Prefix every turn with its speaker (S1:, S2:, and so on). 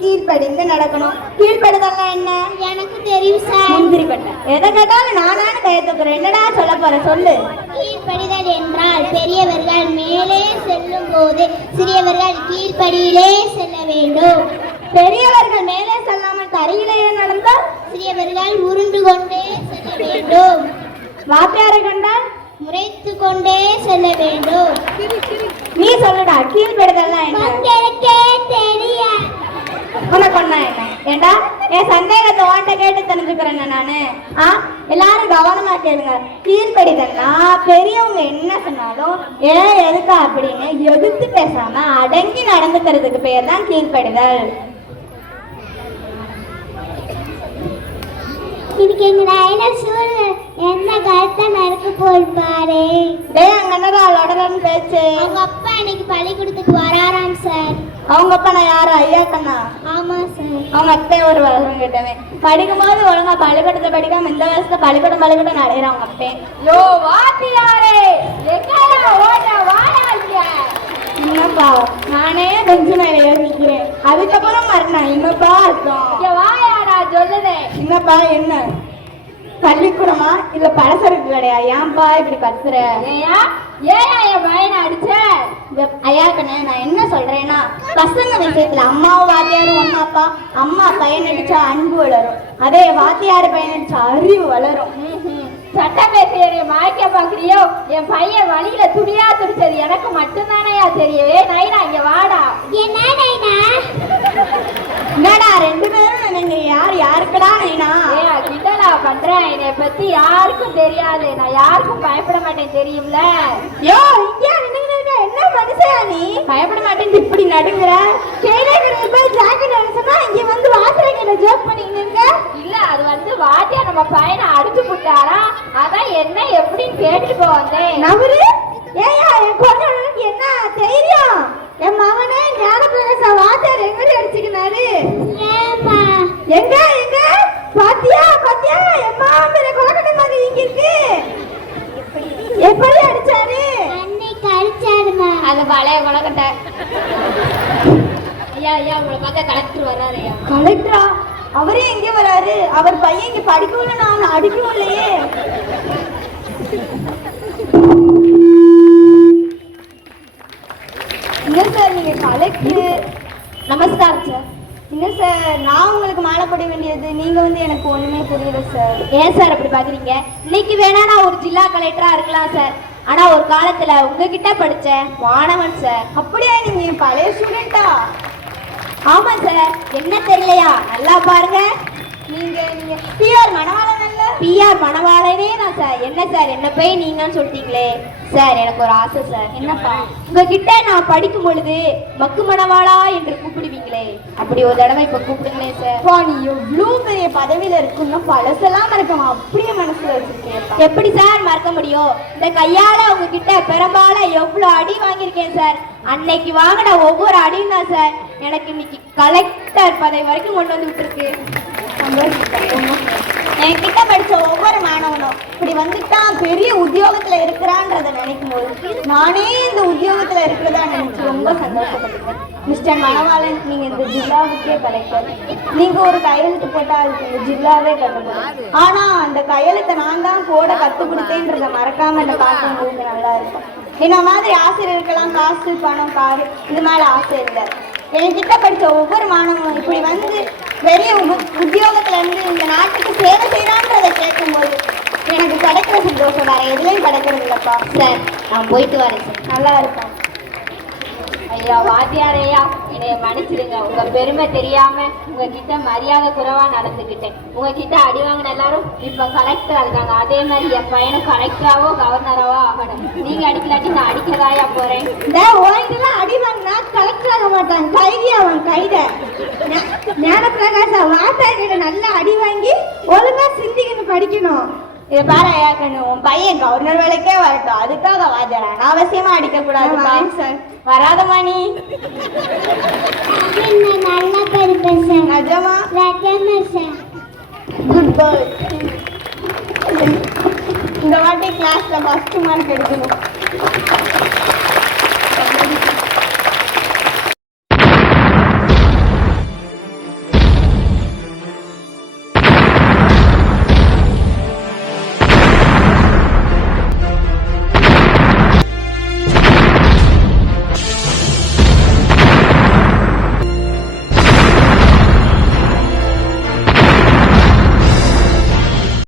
S1: கீழ்ப்படிந்து நடக்கணும். கீழ்ப்படுதல்னா என்ன?
S2: எனக்கு தெரியும் சார்.
S1: முந்திரி கொட்டை எதை கேட்டாலும் நானான கையை தூக்குறேன். என்னடா சொல்ல போற? சொல்லு.
S2: கீழ்ப்படிதல் என்றால் பெரியவர்கள் மேலே செல்லும் போது சிறியவர்கள் கீழ்ப்படியிலே செல்ல வேண்டும்.
S1: பெரியவர்கள் மேலே செல்லாமல் தரையிலேயே நடந்தா
S2: சிறியவர்கள் உருண்டு கொண்டே செல்ல வேண்டும்.
S1: வாத்தியாரை கண்டால்?
S2: முறைத்து கொண்டே செல்ல வேண்டும்.
S1: நீ சொல்லுடா கீழ்ப்படுதல்னா என்ன
S2: உங்களுக்கே தெரியாது
S1: உனக்கு ஒண்ணா என்ன ஏண்டா என் சந்தேகத்தை உன்கிட்ட கேட்டு தெரிஞ்சுக்கிறேன் நானு. ஆ? எல்லாரும் கவனமா கேளுங்க. கீழ்ப்படிதல்னா பெரியவங்க என்ன சொன்னாலும் ஏன் எதுக்கா? அப்படின்னு எதிர்த்து பேசாம அடங்கி நடந்துக்கிறதுக்கு பேர் தான் கீழ்ப்படிதல்.
S2: இன்னைக்கு எங்க டைனோசர் என்ன கருத்தை நடக்க போய் பாரு.
S1: டேய் அங்க என்னடா லொடலன்னு பேச்சு?
S2: அவங்க அப்பா இன்னைக்கு பள்ளிக்கூடத்துக்கு வராராம் சார்.
S1: அவங்க அப்பா நான் யாரு? ஐயா கண்ணா?
S2: ஆமா சார்
S1: அவங்க அத்தை ஒரு வளரம் கேட்டவன். படிக்கும் போது ஒழுங்கா பள்ளிக்கூடத்தை படிக்காம இந்த வயசுல பள்ளிக்கூடம் பள்ளிக்கூடம் நடையிற அவங்க அப்பேன் யோ வாத்தியாரே! என்னப்பா நானே பெஞ்சு மேல ஏறி நிக்கிறேன். அதுக்கப்புறம் மறுநாள் என்னப்பா அர்த்தம்?
S3: வாயாடா சொல்லுதே.
S1: என்னப்பா என்ன? பள்ளிக்கூடமா? இல்ல பலசரக்கு கடையா? ஏன்பா இப்படி கத்துற
S3: ஏயா ஏயா என் பையனை அடிச்ச.
S1: ஐயா கண்ணே நான் என்ன சொல்றேன்னா பசங்க விஷயத்துல அம்மாவும் வாத்தியாரும் ஒன்னாப்பா அம்மா பையன் அடிச்சா அன்பு வளரும். அதே வாத்தியார் பையன் அடிச்சா அறிவு வளரும்.
S3: சட்டமேசையை மாய்க்க பாக்குறியோ என் பையன் வழியில துடியா துடிச்சது எனக்கு மட்டும்தானயா தெரியவே நைனா இங்க வாடா.
S2: என்ன நைனா?
S1: என்னடா ரெண்டு பேரும் நினைங்க. யார் யாருக்குடா நைனா?
S3: ஏயா கிண்டலா பண்றேன் என்னை பத்தி தெரியாது. நான் யாருக்கும் பயப்பட மாட்டேன் தெரியும்ல?
S1: யோ இங்க நின்னுங்க என்ன மனுஷயா நீ பயப்பட மாட்டேன்னு இப்படி நடுங்குற? கேடகரை போய் ஜாக்கெட் அடிச்சனா இங்க வந்து வாத்திரக்கிட்ட ஜோக் பண்ணிட்டு இருக்க?
S3: இல்ல அது வந்து வாத்தியா நம்ம பையனை அடிச்சு விட்டாரா அதான் என்ன எப்படின்னு கேட்டுட்டு வந்தேன்.
S1: நவரு ஏயா என் பொண்ணு என்ன தைரியம் என் மகனே ஞான பிரகாச வாத்தியார் எங்கடி அடிச்சுக்கினாரு
S2: ஏமா
S1: எங்க எங்க பாத்தியா பாத்தியா எம்மா மேல கொலக்கட்டை மாதிரி இங்க இருக்கு எப்படி அடிச்சாரு?
S2: அன்னைக்கு அடிச்சாருமா.
S3: அது பழைய கொலக்கட்டை ஐயா ஐயா உங்களை பார்க்க கலெக்டர் வர்றாரு ஐயா.
S1: கலெக்டரா அவரே எங்க வராரு. அவர் பையன் இங்க படிக்கவும் நான் அடிக்கவும் இல்லையே. இல்ல சார் நீங்க கலெக்டர் நமஸ்காரம் சார் இல்ல சார் நான் உங்களுக்கு மாலை போட வேண்டியது. நீங்க வந்து எனக்கு ஒண்ணுமே புரியல சார்.
S3: ஏன் சார் அப்படி பாக்குறீங்க? இன்னைக்கு வேணா நான் ஒரு ஜில்லா கலெக்டரா இருக்கலாம் சார். ஆனா ஒரு காலத்துல உங்ககிட்ட படிச்ச மாணவன் சார்.
S1: அப்படியா நீங்க பழைய ஸ்டூடெண்டா
S3: ஆமா சார். என்ன தெரியலையா? நல்லா பாருங்க.
S1: நீங்க நீங்க. பிஆர் அல்ல
S3: பிஆர் மணவாளனே தான் சார் என்ன சார் என்ன போய் நீங்கன்னு சொல்லிட்டீங்களே. சார் எனக்கு ஒரு ஆசை சார்
S1: என்னப்பா?
S3: உங்ககிட்ட நான் படிக்கும் பொழுது மக்கு மணவாளா என்று கூப்பிடுவீங்களே. அப்படி ஒரு தடவை இப்ப கூப்பிடுங்களேன் சார்
S1: அப்பா நீ எவ்வளோ பெரிய பதவியில இருக்குன்னா பழசெல்லாம் மறக்காம அப்படியே மனசுல வச்சிருக்கேன்ப்பா.
S3: எப்படி சார் மறக்க முடியும்? இந்த கையால உங்ககிட்ட பெரும்பால எவ்வளவு அடி வாங்கியிருக்கேன் சார் அன்னைக்கு வாங்கின ஒவ்வொரு அடியும் தான் சார் எனக்கு இன்னைக்கு கலெக்டர் பதவி வரைக்கும் கொண்டு வந்து விட்டுருக்கு.
S1: என்கிட்ட படிச்ச ஒவ்வொரு மாணவனும் இப்படி வந்துட்டான் பெரிய உத்தியோகத்துல இருக்கிறான்றத நினைக்கும் போது நானே இந்த உத்தியோகத்துல இருக்கிறதா நினைச்சு ரொம்ப சந்தோஷப்பட்டுட்டேன். மிஸ்டர் மணவாளன் நீங்க இந்த ஜில்லாவுக்கே கிடைக்காது நீங்க ஒரு கையெழுத்து போட்டா அதுக்கு இந்த ஜில்லாவே கிடைக்கும் ஆனா அந்த கையெழுத்தை நான் தான் போட கத்து கொடுத்தேன்றத மறக்காம என்ன பார்க்கும்போது நல்லா இருக்கும். என்ன மாதிரி ஆசிரியருக்கெல்லாம் காசு பணம் காரு இது மாதிரி ஆசை இல்லை. என்கிட்ட படிச்ச ஒவ்வொரு மாணவனும் இப்படி வந்து பெரிய உத்தியோகத்துல இருந்து இந்த நாட்டுக்கு சேவை செய்யறான்றதை கேட்கும்போது எனக்கு கிடைக்கிற சந்தோஷம் வேற எதுலையும் கிடைக்கிறது இல்லப்பா.
S3: சார் நான் போயிட்டு வரேன் சார்.
S1: நல்லா இருப்பேன்
S3: ஐயா வாத்தியாரையா என்னைய மன்னிச்சிடுங்க. உங்க பெருமை தெரியாம உங்ககிட்ட மரியாதை குறைவா நடந்துக்கிட்டேன் உங்ககிட்ட அடி வாங்கின எல்லாரும் இப்ப கலெக்டரா இருக்காங்க. அதே மாதிரி என் பையனும் கலெக்டராவோ கவர்னராவோ ஆகணும். நீங்க அடிக்கலாட்டி நான் அடிக்கதாயா போறேன்?
S1: இந்த ஓய்ந்தெல்லாம் அடி வாங்கினா கலெக்டர் ஆக மாட்டான். கைதி அவன் கைத. ஞானப்பிரகாச வார்த்தைகிட்ட நல்லா அடி வாங்கி ஒழுங்கா சிந்திக்கணும் படிக்கணும். இதை பாரு ஐயா கண்ணு உன் பையன் கவர்னர் வேலைக்கே வரட்டும். அதுக்காக வாஜரா அவசியமா அடிக்க கூடாது சார். வராதமா நீ.
S2: நான் நல்லா படிப்பேன் சார்?
S1: நிஜமா?
S2: சார்.
S1: குட் பாய் இந்த வாட்டி கிளாஸ்ல ஃபர்ஸ்ட் மார்க் எடுக்கணும்.